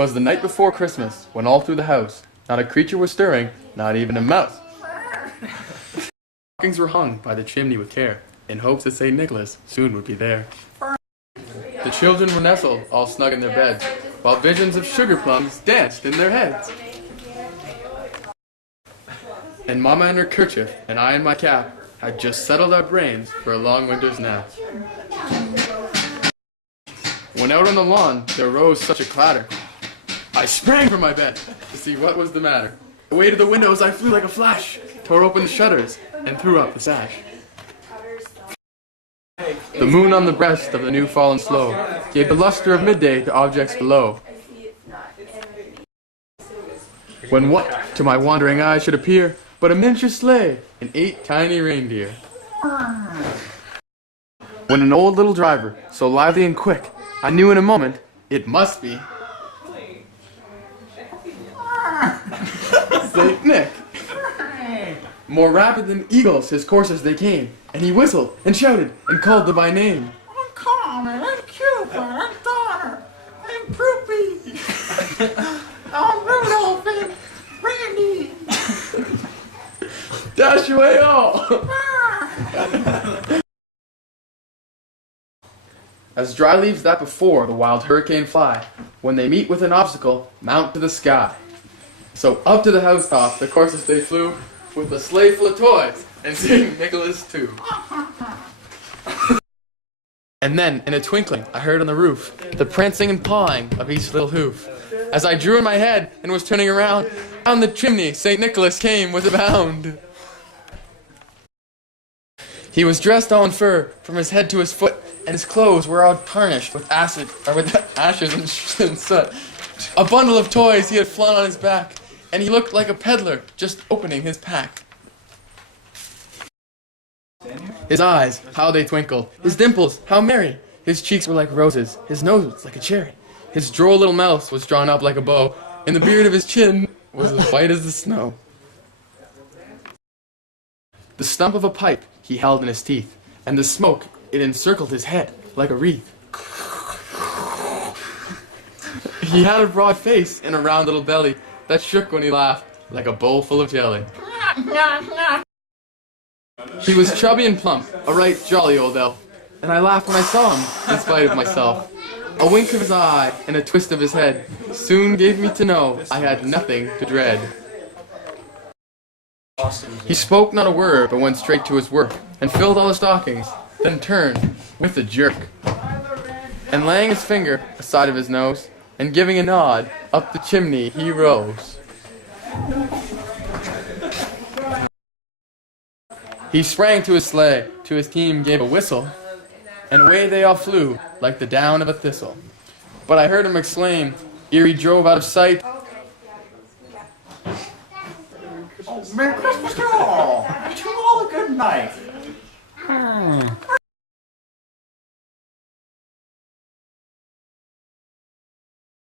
'Twas the night before Christmas, when all through the house not a creature was stirring, not even a mouse. Stockings were hung by the chimney with care, in hopes that St. Nicholas soon would be there. The children were nestled, all snug in their beds, while visions of sugar plums danced in their heads. And Mama in her kerchief, and I in my cap, had just settled our brains for a long winter's nap. When out on the lawn there rose such a clatter, I sprang from my bed to see what was the matter. Away to the windows I flew like a flash, tore open the shutters, and threw up the sash. The moon on the breast of the new fallen snow gave the luster of midday to objects below. When what to my wandering eyes should appear but a miniature sleigh and 8 tiny reindeer. When an old little driver, so lively and quick, I knew in a moment it must be Saint Nick. More rapid than eagles his coursers they came, and he whistled and shouted and called them by name. I'm Connor, I'm Cupid, I'm Donner, I'm Poopy, I'm Rudolph and Randy. Dash away all! As dry leaves that before the wild hurricane fly, when they meet with an obstacle, mount to the sky. So up to the housetop the coursers they flew, with a sleigh full of toys, and St. Nicholas too. And then, in a twinkling, I heard on the roof the prancing and pawing of each little hoof. As I drew in my head and was turning around, down the chimney St. Nicholas came with a bound. He was dressed all in fur from his head to his foot, and his clothes were all tarnished with ashes and soot. A bundle of toys he had flung on his back, and he looked like a peddler just opening his pack. His eyes, how they twinkled, his dimples, how merry. His cheeks were like roses, his nose was like a cherry. His droll little mouth was drawn up like a bow, and the beard of his chin was as white as the snow. The stump of a pipe he held in his teeth, and the smoke, it encircled his head like a wreath. He had a broad face and a round little belly that shook when he laughed like a bowl full of jelly. He was chubby and plump, a right jolly old elf, and I laughed when I saw him, in spite of myself. A wink of his eye and a twist of his head soon gave me to know I had nothing to dread. He spoke not a word, but went straight to his work, and filled all the stockings, then turned with a jerk. And laying his finger aside of his nose, and giving a nod, up the chimney he rose. He sprang to his sleigh, to his team gave a whistle, and away they all flew like the down of a thistle. But I heard him exclaim, ere he drove out of sight, Oh, Merry Christmas to all, and to all a good night.